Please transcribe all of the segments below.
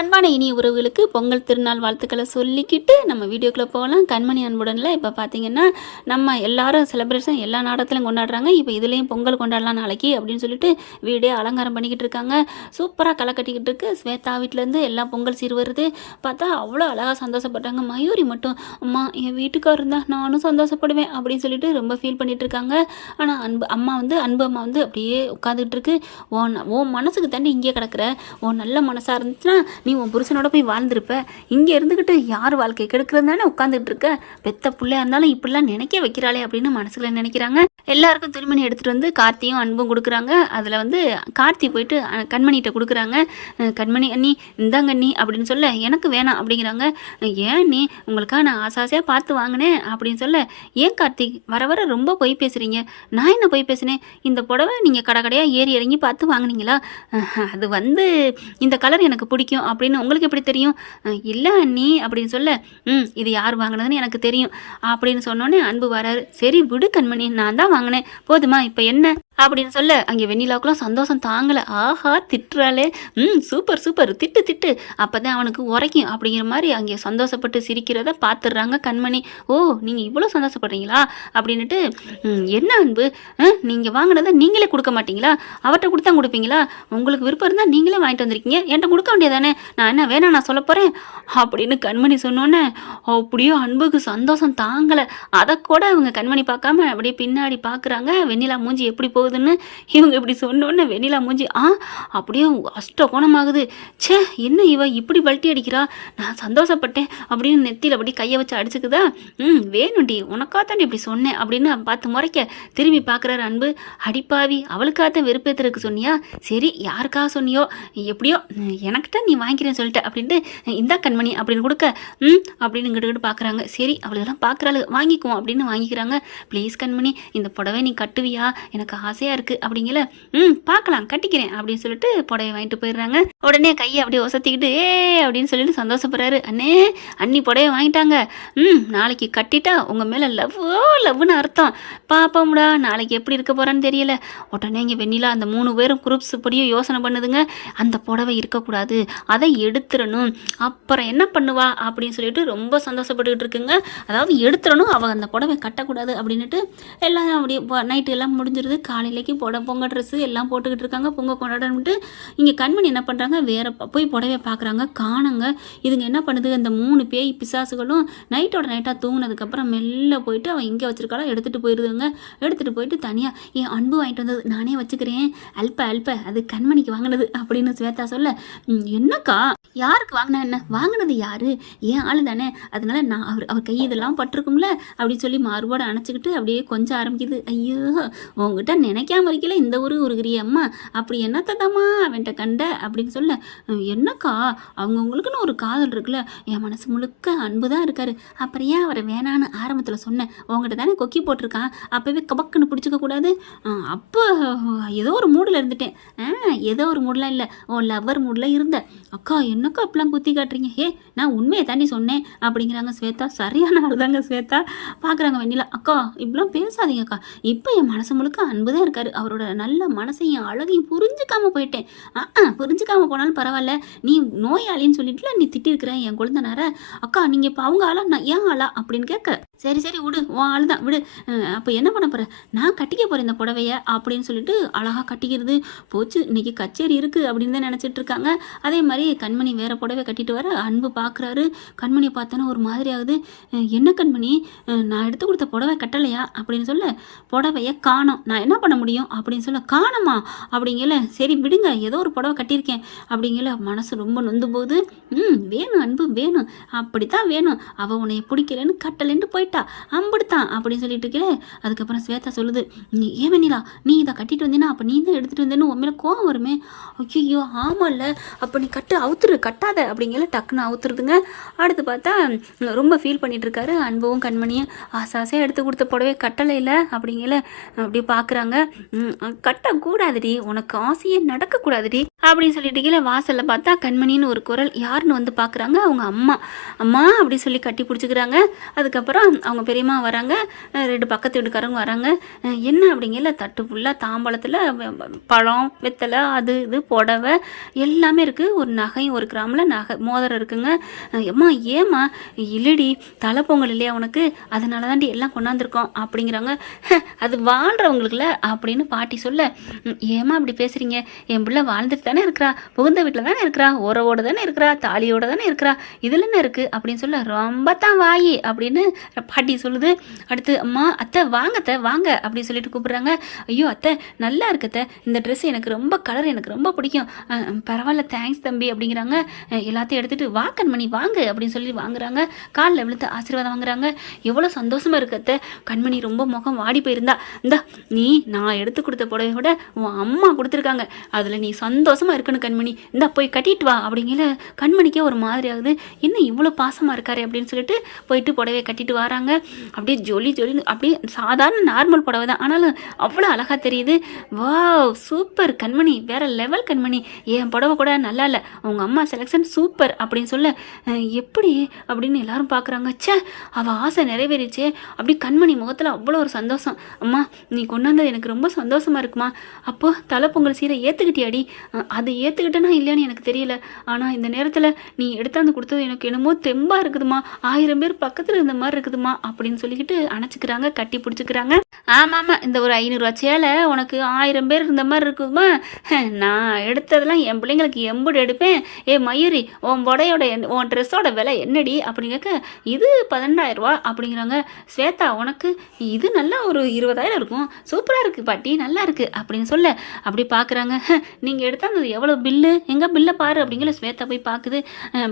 அன்பான இனிய உறவுகளுக்கு பொங்கல் திருநாள் வாழ்த்துக்களை சொல்லிக்கிட்டு நம்ம வீடியோக்குள்ளே போகலாம். கண்மணி அன்புடனில் இப்போ பார்த்தீங்கன்னா நம்ம எல்லாரும் செலிப்ரேஷன் எல்லா நாடகத்திலையும் கொண்டாடுறாங்க. இப்போ இதுலேயும் பொங்கல் கொண்டாடலாம் நாளைக்கு அப்படின்னு சொல்லிட்டு வீடே அலங்காரம் பண்ணிக்கிட்டு இருக்காங்க. சூப்பராக களை கட்டிக்கிட்டு இருக்கு. ஸ்வேதா வீட்டிலேருந்து எல்லாம் பொங்கல் சீர் வருது. பார்த்தா அவ்வளோ அழகாக சந்தோஷப்பட்டாங்க. மயூரி மட்டும் அம்மா என் வீட்டுக்கார் இருந்தால் நானும் சந்தோஷப்படுவேன் அப்படின்னு சொல்லிட்டு ரொம்ப ஃபீல் பண்ணிகிட்டு இருக்காங்க. ஆனால் அன்பு அம்மா வந்து அப்படியே உட்காந்துக்கிட்டு இருக்கு. ஓ மனசுக்கு தாண்டி இங்கே கிடக்குற ஓ நல்ல மனசாக இருந்துச்சுன்னா நீ உன் புருஷனோட போய் வாழ்ந்துருப்ப. இங்கே இருந்துக்கிட்டு யார் வாழ்க்கை கெடுக்கிறது தானே உட்காந்துட்டு இருக்க. பெத்த பிள்ளையா இருந்தாலும் இப்படிலாம் நினைக்க வைக்கிறாளே அப்படின்னு மனசுல நினைக்கிறாங்க. எல்லாருக்கும் துணிமணி எடுத்துகிட்டு வந்து கார்த்தியும் அன்பும் கொடுக்குறாங்க. அதில் வந்து கார்த்தி போயிட்டு கண்மணிகிட்ட கொடுக்குறாங்க. கண்மணி அண்ணி இந்தாங்க அண்ணி அப்படின்னு சொல்ல எனக்கு வேணாம் அப்படிங்கிறாங்க. ஏன் நீ உங்களுக்காக நான் ஆசாசியாக பார்த்து வாங்கினேன் அப்படின்னு சொல்ல ஏன் கார்த்திக் வர வர ரொம்ப பொய் பேசுகிறீங்க. நான் என்ன பொய் பேசுனேன். இந்த புடவை நீங்கள் கடையாக ஏறி இறங்கி பார்த்து வாங்கினீங்களா. அது வந்து இந்த கலர் எனக்கு பிடிக்கும் அப்படின்னு உங்களுக்கு எப்படி தெரியும். இல்லை அண்ணி அப்படின்னு சொல்ல இது யார் வாங்கினதுன்னு எனக்கு தெரியும் அப்படின்னு சொன்னோன்னே அன்பு வராரு. சரி விடு கண்மணி நான் தான் வாங்கினேன் போதுமா இப்போ என்ன அப்படின்னு சொல்ல அங்கே வெண்ணிலாவுக்குலாம் சந்தோஷம் தாங்கலை. ஆஹா திட்டுறாளே சூப்பர் சூப்பர் திட்டு திட்டு அப்போ தான் அவனுக்கு உரைக்கும் அப்படிங்கிற மாதிரி அங்கே சந்தோஷப்பட்டு சிரிக்கிறத பார்த்துடுறாங்க கண்மணி. ஓ நீங்கள் இவ்வளோ சந்தோஷப்படுறீங்களா அப்படின்ட்டு என்ன அன்பு நீங்கள் வாங்கினதை நீங்களே கொடுக்க மாட்டீங்களா. அவர்கிட்ட கொடுத்தா கொடுப்பீங்களா. உங்களுக்கு விருப்பம் இருந்தால் நீங்களே வாங்கிட்டு வந்திருக்கீங்க என்கிட்ட கொடுக்க வேண்டியதானே. நான் என்ன வேணாம் நான் சொல்ல போகிறேன் அப்படின்னு கண்மணி சொன்னோன்னே அப்படியே அன்புக்கு சந்தோஷம் தாங்கலை. அதை கூட அவங்க கண்மணி பார்க்காம அப்படியே பின்னாடி பார்க்குறாங்க. வெண்ணிலா மூஞ்சி எப்படி போகுதுன்னு இவங்க இப்படி சொன்னோன்னே வெண்ணிலா மூஞ்சி அப்படியே அஷ்ட கோணமாகுது. சே என்ன இவ இப்படி பல்ட்டி அடிக்கிறா. நான் சந்தோஷப்பட்டேன் அப்படின்னு நெத்தியில் அப்படி கையை வச்சு அடிச்சுக்குதா. வேணும்டி உனக்காத்தான் இப்படி சொன்னேன் அப்படின்னு பார்த்து முறைக்க திரும்பி பார்க்குறாரு அன்பு. அடிப்பாவி அவளுக்காகத்தான் வெறுப்பேற்றுறதுக்கு சொன்னியா. சரி யாருக்காக சொன்னியோ எப்படியோ எனக்கிட்ட நீ வாங்கிக்கிறேன்னு சொல்லிட்ட அப்படின்ட்டு இந்தா கண்மணி அப்படின்னு கொடுக்க அப்படின்னு இங்கிட்டு பார்க்குறாங்க. சரி அவளுக்கெல்லாம் பார்க்குறாள் வாங்கிக்குவோம் அப்படின்னு வாங்கிக்கிறாங்க. ப்ளீஸ் கண்மணி இந்த புடவை நீ கட்டுவியா எனக்கு ஆசையாக இருக்குது அப்படிங்கல. பார்க்கலாம் கட்டிக்கிறேன் அப்படின்னு சொல்லிட்டு புடவை வாங்கிட்டு போயிடுறாங்க. உடனே கையை அப்படியே ஒசத்திக்கிட்டு அப்படின்னு சொல்லிட்டு சந்தோஷப்படுறாரு. அண்ணே அண்ணி புடவை வாங்கிட்டாங்க. நாளைக்கு கட்டிட்டா உங்கள் மேலே லவ்னு அர்த்தம். பாப்பாமுடா நாளைக்கு எப்படி இருக்க போகிறான்னு தெரியல. உடனே இங்கே வெண்ணிலா அந்த 3 பேரும் குரூப்ஸ் படியும் யோசனை பண்ணுதுங்க. அந்த புடவை இருக்கக்கூடாது அதை எடுத்துடணும். அப்புறம் என்ன பண்ணுவா அப்படின்னு சொல்லிட்டு ரொம்ப சந்தோஷப்பட்டுக்கிட்டு இருக்குங்க. அதாவது எடுத்துடணும் அவள் அந்த புடவை கட்டக்கூடாது அப்படின்ட்டு எல்லாம் அப்படியே நைட்டு எல்லாம் முடிஞ்சிருது. காலையிலேக்கு பொங்கல் ட்ரெஸ்ஸு எல்லாம் போட்டுக்கிட்டு இருக்காங்க. பொங்கல் கொண்டாடணுன்ட்டு இங்கே கண்மணி என்ன பண்ணுறாங்க வேற போய் புடவை பார்க்குறாங்க. காணுங்க. இதுங்க என்ன பண்ணுது அந்த 3 பேய் பிசாசுகளும் நைட்டாக தூங்கினதுக்கப்புறம் மெல்ல போயிட்டு அவன் இங்கே வச்சிருக்காளோ எடுத்துகிட்டு போயிடுதுங்க. எடுத்துகிட்டு போயிட்டு தனியாக என் அன்பு வாங்கிட்டு வந்தது நானே வச்சுக்கிறேன் அல்ப அது கண்மணிக்கு வாங்கினது அப்படின்னு ஸ்வேதா சொல்ல என்னக்கா யாருக்கு வாங்கினா என்ன வாங்கினது யாரு ஏன் ஆளு தானே அதனால நான் அவர் கை இதெல்லாம் பட்டிருக்கும்ல அப்படின்னு சொல்லி மாறுபாடு அணைச்சிக்கிட்டு அப்படியே கொஞ்சம் ஆரம்பிக்குது. ஐயோ உங்ககிட்ட நினைக்காம இருக்கல இந்த உருகிறிய அம்மா அப்படி என்னத்ததாம்மா அவன்கிட்ட கண்ட அப்படின்னு சொல்ல என்னக்கா அவங்கவுங்களுக்குன்னு ஒரு காதல் இருக்குல்ல என் மனசு முழுக்க அன்பு தான் இருக்காரு. அப்புறம் ஏன் அவரை வேணான்னு ஆரம்பத்தில் சொன்னேன். உங்ககிட்ட தானே கொக்கி போட்டிருக்கான் அப்போவே கபக்குன்னு பிடிச்சிக்க கூடாது. அப்போ ஏதோ ஒரு மூடில் இருந்துட்டேன். ஏதோ ஒரு மூடலாம் இல்லை லவ்வர் மூடில் இருந்தேன். அக்கா என்னக்கா அப்பெல்லாம் குத்தி காட்டுறீங்க. நான் உண்மையை தாண்டி சொன்னேன் அப்படிங்கிறாங்க ஸ்வேதா. சரியான ஆள் தாங்க ஸ்வேதா. பார்க்குறாங்க வெண்ணிலா. அக்கா இப்படிலாம் பேசாதீங்கக்கா. இப்போ என் மனசு முழுக்க அன்பு தான் இருக்காரு. அவரோட நல்ல மனசையும் அழகையும் புரிஞ்சுக்காம போயிட்டேன். புரிஞ்சுக்காம போனாலும் பரவாயில்ல. நீ நோயாளின்னு சொல்லிட்டுல நீ திட்டிருக்கிற என் குழந்தைனார. அக்கா நீங்கள் இப்போ அவங்க ஆளா நான் ஏன் ஆளா அப்படின்னு கேட்க சரி விடு உன் ஆள் தான் விடு. அப்போ என்ன பண்ண போகிற நான் கட்டிக்க போகிறேன் இந்த புடவைய அப்படின்னு சொல்லிட்டு அழகாக கட்டிக்கிறது. போச்சு இன்னைக்கு கச்சேரி இருக்குது அப்படின்னு தான் நினச்சிட்டு இருக்காங்க. அதே மாதிரி கண்மணி வேற புடவை கட்டிட்டு வர அன்பு பார்க்குறாரு. கண்மணியை பார்த்தோன்னா ஒரு மாதிரி ஆகுது. என்ன கண்மணி நான் எடுத்து கொடுத்த புடவை கட்டலையா அப்படின்னு சொல்ல புடவைய காணோம் நான் என்ன பண்ண முடியும் அப்படின்னு சொல்ல காணுமா அப்படிங்கல. சரி விடுங்க ஏதோ ஒரு புடவை கட்டியிருக்கேன் அப்படிங்கல. மனசு ரொம்ப நொந்து போகுது. வேணும் அன்பு வேணும் அப்படித்தான் வேணும். அவள் உன்னைய பிடிக்கலன்னு கட்டலன்ட்டு போயிட்டா அம்பிடுத்தான் அப்படின்னு சொல்லிட்டு இருக்கல. அதுக்கப்புறம் ஸ்வேதா சொல்லுது நீ ஏன் வெண்ணிலா நீ இதை கட்டிட்டு வந்தீங்கன்னா அப்போ நீ தான் எடுத்துகிட்டு வந்தேன்னு உன் மேலே கோவம் வருமே. ஐயோ ஆமாம்ல அப்போ நீ கட்டாத அப்படிங்கல. டக்குன்னு அவுத்துருதுங்க. அடுத்து பார்த்தா ரொம்ப ஃபீல் பண்ணிட்டு இருக்காரு அன்பவும் கண்மணியும். ஆசாசையாக எடுத்து கொடுத்த புடவை கட்டலை இல்லை அப்படிங்கல. அப்படியே பார்க்குறாங்க. கட்டக்கூடாதுடி உனக்கு ஆசையே நடக்கக்கூடாதுடி அப்படின்னு சொல்லிட்டு கீழே வாசலில் பார்த்தா கண்மணின்னு ஒரு குரல். யாருன்னு வந்து பார்க்குறாங்க, அவங்க அம்மா. அம்மா அப்படி சொல்லி கட்டி பிடிச்சிக்கிறாங்க. அதுக்கப்புறம் அவங்க பெரியம்மா வராங்க, 2 பக்கத்து வீட்டுக்காரங்க வராங்க. என்ன அப்படிங்கல தட்டு ஃபுல்லாக தாம்பாளத்தில் பழம் வெத்தலை அது இது புடவை எல்லாமே இருக்குது. ஒரு நகையும் 1 கிராமில் நகை மோதிரம் இருக்குங்க. அம்மா ஏம்மா? இல்லடி தலை பொங்கல் இல்லையா உனக்கு, அதனால தாண்டி எல்லாம் கொண்டாந்துருக்கோம் அப்படிங்கிறாங்க. அது வாழ்கிறவங்களுக்குல அப்படின்னு பாட்டி சொல்ல, ஏம்மா அப்படி பேசுகிறீங்க? என் பிள்ளை வாழ்ந்துட்டு தானே இருக்கிறா, புகுந்த வீட்டில் தானே இருக்கிறா, உறவோடு தானே இருக்கிறா, தாலியோட தானே இருக்கிறா, இதில் என்ன இருக்குது அப்படின்னு சொல்ல, ரொம்ப தான் வாயி அப்படின்னு பாட்டி சொல்லுது. அடுத்து அம்மா அத்தை வாங்கத்த வாங்க அப்படின்னு சொல்லிட்டு கூப்பிட்றாங்க. ஐயோ அத்தை நல்லா இருக்கத்த, இந்த ட்ரெஸ் எனக்கு ரொம்ப கலர் எனக்கு ரொம்ப பிடிக்கும். பரவாயில்ல தேங்க்ஸ் தம்பி அப்படிங்கிறாங்க. எல்லாத்தையும் எடுத்துகிட்டு வா கண்மணி வாங்க அப்படின்னு சொல்லி வாங்குறாங்க. காலில் விழுத்து ஆசீர்வாதம் வாங்குறாங்க. எவ்வளோ சந்தோஷமாக இருக்கத்த. கண்மணி ரொம்ப முகம் வாடி போயிருந்தா, இந்தா நீ நான் எடுத்து கொடுத்த புடவை விட உன் அம்மா கொடுத்துருக்காங்க, அதில் நீ சந்தோஷமாக இருக்கணும் கண்மணி, இந்தா போய் கட்டிட்டு வா அப்படிங்கிற. கண்மணிக்கே ஒரு மாதிரி ஆகுது, என்ன இவ்வளோ பாசமாக இருக்காரு அப்படின்னு சொல்லிட்டு போயிட்டு புடவையை கட்டிட்டு வராங்க. அப்படியே ஜொலி ஜொலி அப்படியே சாதாரண நார்மல் புடவை தான், ஆனாலும் அவ்வளோ அழகாக தெரியுது. வா சூப்பர் கண்மணி, வேற லெவல் கண்மணி, என் புடவை கூட நல்லா இல்லை, உங்க அம்மா செலெக்ஷன் சூப்பர் அப்படின்னு சொல்ல, எப்படி அப்படின்னு எல்லாரும் பார்க்குறாங்க. ச்சே அவள் ஆசை நிறைவேறிச்சே அப்படி கண்மணி முகத்தில் அவ்வளோ ஒரு சந்தோஷம். அம்மா நீ கொண்டாந்தது எனக்கு ரொம்ப சந்தோஷமாக இருக்குமா, அப்போ தலை பொங்கல் சீரை ஏற்றுக்கிட்டியாடி? அது ஏற்றுக்கிட்டேன்னா இல்லையான்னு எனக்கு தெரியல, ஆனால் இந்த நேரத்தில் நீ எடுத்தாந்து கொடுத்தது எனக்கு என்னமோ தெம்பாக இருக்குதுமா, 1000 பேர் பக்கத்தில் இருந்த மாதிரி இருக்குதுமா அப்படின்னு சொல்லிக்கிட்டு அணைச்சிக்கிறாங்க, கட்டி பிடிச்சிக்கிறாங்க. ஆமாம் இந்த ஒரு 500 சேலை உனக்கு 1000 பேர் இருந்த மாதிரி இருக்குதுமா, நான் எடுத்ததெல்லாம் என் பிள்ளைங்களுக்கு எம்புடு எடுப்பேன். ஏ மயூரி உன் புடையோட உன் ட்ரெஸ்ஸோட விலை என்னடி அப்படின்னு கேட்க, இது 12,000 ரூபா அப்படிங்கிறாங்க. ஸ்வேதா உனக்கு இது நல்லா ஒரு 20,000 இருக்கும், சூப்பராக இருக்குது பாட்டி நல்லா இருக்குது அப்படின்னு சொல்ல, அப்படி பார்க்குறாங்க. நீங்கள் எடுத்தால் எவ்வளோ பில்லு, எங்கே பில்லை பாரு அப்படிங்கிற. ஸ்வேதா போய் பார்க்குது.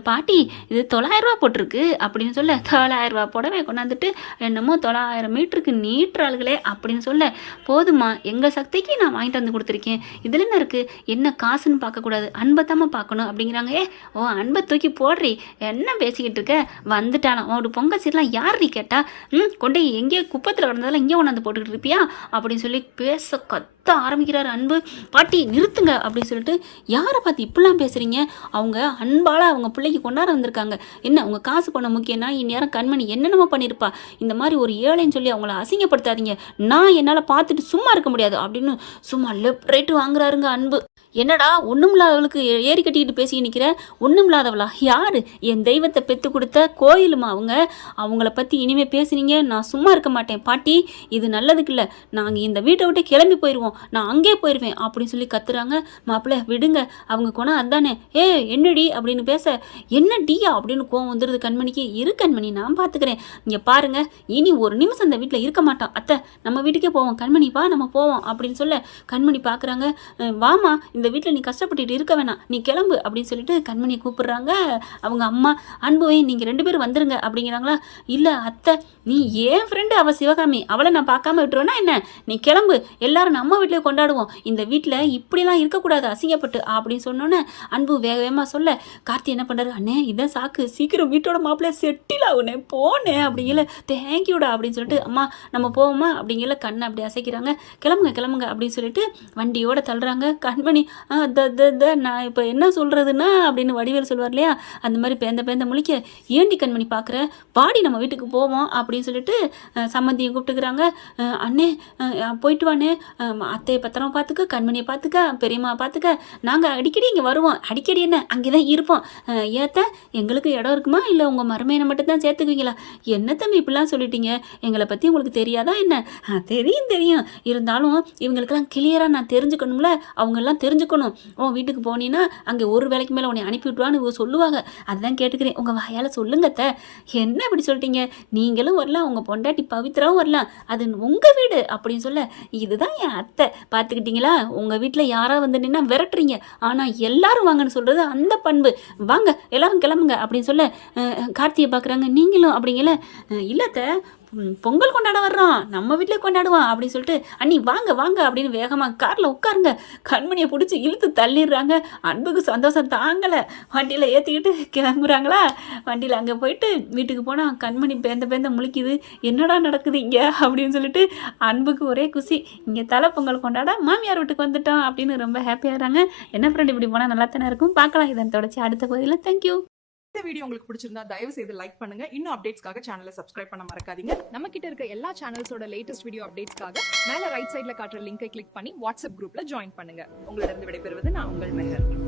பாட்டி இது 900 ரூபா போட்டிருக்கு அப்படின்னு சொல்ல, 900 ரூபா புடவை கொண்டாந்துட்டு என்னமோ 900 மீட்டருக்கு நீட்டுறாளுகளே அப்படின்னு சொல்ல, போதுமா எங்கள் சக்திக்கு நான் வாங்கிட்டு வந்து கொடுத்துருக்கேன், இதில் என்ன இருக்குது, என்ன காசுன்னு பார்க்கக்கூடாது, அன்பை தாம பார்க்கணும் அப்படிங்கிறாங்க. ஓ அன்பை தூக்கி போடுறி, என்ன பேசிக்கிட்டு இருக்க, வந்துட்டாலாம் உன்னோட பொங்கல் சீரெலாம் யார் கேட்டா, கொண்டே எங்கேயோ குப்பத்தில் கிடந்ததெல்லாம் இங்கே கொண்டாந்து போட்டுக்கிட்டு இருப்பியா அப்படின்னு சொல்லி பேச ஆரம்பிக்கிறார் அன்பு. பாட்டி நிறுத்துங்க அப்படின்னு சொல்லிட்டு, யாரை பார்த்து இப்படிலாம் பேசுறீங்க, அவங்க அன்பால அவங்க பிள்ளைக்கு கொண்டாட வந்திருக்காங்க, என்ன உங்க காசு பண்ண முக்கியம்னா இந்நேரம் கண்மணி என்னென்னமோ பண்ணியிருப்பா, இந்த மாதிரி ஒரு ஏழைன்னு சொல்லி அவங்கள அசிங்கப்படுத்தாதீங்க, நான் என்னால் பார்த்துட்டு சும்மா இருக்க முடியாது அப்படின்னு சும்மா லெஃப்ட் ரைட்டு வாங்குறாருங்க அன்பு. என்னடா ஒன்றுமில்லாதவளுக்கு ஏறி கட்டிக்கிட்டு பேசி நிற்கிற, ஒன்றுமில்லாதவளா யார், என் தெய்வத்தை பெற்று கொடுத்த கோயிலுமா அவங்க, அவங்கள பற்றி இனிமேல் பேசுனீங்க நான் சும்மா இருக்க மாட்டேன் பாட்டி, இது நல்லதுக்கு இல்லை, நாங்கள் இந்த வீட்டை விட்டு கிளம்பி போயிடுவோம், நான் அங்கே போயிடுவேன் அப்படின்னு சொல்லி கத்துறாங்க. மாப்பிள்ளை விடுங்க அவங்க குணம் அதானே, ஏ என்னடி அப்படின்னு பேச, என்ன டீயா அப்படின்னு கோவம் வந்துடுது கண்மணிக்கு. இரு கண்மணி நான் பார்த்துக்கிறேன், இங்கே பாருங்க இனி ஒரு நிமிஷம் அந்த வீட்டில் இருக்க மாட்டான் அத்தை, நம்ம வீட்டுக்கே போவோம் கண்மணி வா நம்ம போவோம் அப்படின்னு சொல்ல, கண்மணி பார்க்குறாங்க. வாமா இந்த வீட்டில் நீ கஷ்டப்பட்டுட்டு இருக்க வேணாம், நீ கிளம்பு அப்படின்னு சொல்லிட்டு கண்மணியை கூப்பிடுறாங்க அவங்க அம்மா. அன்புவை நீங்கள் 2 பேரும் வந்துருங்க அப்படிங்கிறாங்களா. இல்லை அத்தை நீ ஏன் ஃப்ரெண்டு, அவள் சிவகாமி, அவளை நான் பார்க்காம விட்டுருவேன்னா என்ன, நீ கிளம்பு எல்லாரும் நம்ம வீட்டிலே கொண்டாடுவோம், இந்த வீட்டில் இப்படிலாம் இருக்கக்கூடாது அசிங்கப்பட்டு அப்படின்னு சொன்னோன்னே அன்பு வேக வேகமாக சொல்ல, கார்த்தி என்ன பண்ணுறாரு, அண்ணே இதான் சாக்கு, சீக்கிரம் வீட்டோட மாப்பிள்ளைய செட்டில் ஆகுனே போனேன் அப்படிங்கல, தேங்க்யூடா அப்படின்னு சொல்லிட்டு, அம்மா நம்ம போவோமா அப்படிங்கல, கண்ணை அப்படி அசைக்கிறாங்க. கிளம்புங்க கிளம்புங்க அப்படின்னு சொல்லிட்டு வண்டியோட தள்ளுறாங்க. கண்மணி நான் இப்போ என்ன சொல்கிறதுன்னா அப்படின்னு வடிவேல் சொல்வார் இல்லையா, அந்த மாதிரி பேந்த முழிக்க, ஏண்டி கண்மணி பார்க்குற, பாடி நம்ம வீட்டுக்கு போவோம் அப்படின்னு சொல்லிட்டு சம்மந்தியை கூப்பிட்டுக்கிறாங்க. அண்ணே போயிட்டு வானே, அத்தையை பத்திரமா பார்த்துக்க, கண்மணியை பார்த்துக்க, பெரியம்மா பார்த்துக்க, நாங்கள் அடிக்கடி இங்கே வருவோம், அடிக்கடி என்ன அங்கே தான் இருப்போம், ஏத்த எங்களுக்கு இடம் இருக்குமா இல்லை உங்கள் மருமையனை மட்டும் தான் சேர்த்துக்குவீங்களா, என்ன தம்பி இப்படிலாம் சொல்லிட்டீங்க, எங்களை பற்றி உங்களுக்கு தெரியாதா என்ன, தெரியும் இருந்தாலும் இவங்களுக்கெல்லாம் கிளியராக நான் தெரிஞ்சுக்கணும்ல, அவங்கெல்லாம் தெரிஞ்சுக்கணும், உன் வீட்டுக்கு போனீங்கன்னா அங்கே ஒரு வேலைக்கு மேலே உன்னை அனுப்பி விட்டுவான்னு சொல்லுவாங்க, அதுதான் கேட்டுக்கிறேன், உங்கள் வாயால் சொல்லுங்கத்த, என்ன இப்படி சொல்லிட்டீங்க, நீங்களும் வரலாம் உங்கள் பொண்டாட்டி பவித்ராவும் வரலாம், அது உங்கள் வீடு அப்படின்னு சொல்ல, இதுதான் என் அத்தை பார்த்துக்கிட்டீங்களா, உங்கள் வீட்டில் யாராவது வந்து நின்னா விரட்டுறீங்க, ஆனால் எல்லாரும் வாங்கன்னு சொல்கிறது அந்த பண்பு, வாங்க எல்லாரும் கிளம்புங்க அப்படின்னு சொல்ல, கார்த்தியை பார்க்குறாங்க. நீங்களும் அப்படிங்கல, இல்லத்த பொங்கல் கொண்டாட வர்றோம், நம்ம வீட்டிலே கொண்டாடுவோம் அப்படின்னு சொல்லிட்டு அண்ணி வாங்க வாங்க அப்படின்னு வேகமாக காரில் உட்காருங்க கண்மணியை பிடிச்சி இழுத்து தள்ளிடுறாங்க. அன்புக்கு சந்தோஷம் தாங்கலை, வண்டியில் ஏற்றிக்கிட்டு கிளம்புறாங்களா. வண்டியில் அங்கே போயிட்டு வீட்டுக்கு போனால் கண்மணி பேந்த முழிக்குது. என்னடா நடக்குது இங்கே அப்படின்னு சொல்லிட்டு அன்புக்கு ஒரே குஷி. இங்கே தலை பொங்கல் கொண்டாட மாமியார் வீட்டுக்கு வந்துட்டோம் அப்படின்னு ரொம்ப ஹாப்பியாகிறாங்க. என்ன ஃப்ரெண்ட் இப்படி போனால் நல்லா தானே இருக்கும். பார்க்கலாம் இதன் தொடர்ச்சி அடுத்த பகுதியில். தேங்க்யூ. இந்த வீடியோ உங்களுக்கு பிடிச்சிருந்தா தயவு செய்து லைக் பண்ணுங்க. இன்னும் அப்டேட்ஸ்க்காக சேனலை சப்ஸ்கிரைப் பண்ண மறக்காதீங்க. நம்ம கிட்ட இருக்க எல்லா சேனல்ஸோட லேட்டஸ்ட் வீடியோ அப்டேட்ஸ்க்காக மேல ரைட் சைடுல காட்டுற லிங்கை கிளிக் பண்ணி வாட்ஸ்அப் குரூப்ல ஜாயின் பண்ணுங்க. உங்களிடம் விடைபெறுவது நான் உங்கள் மெஹர்.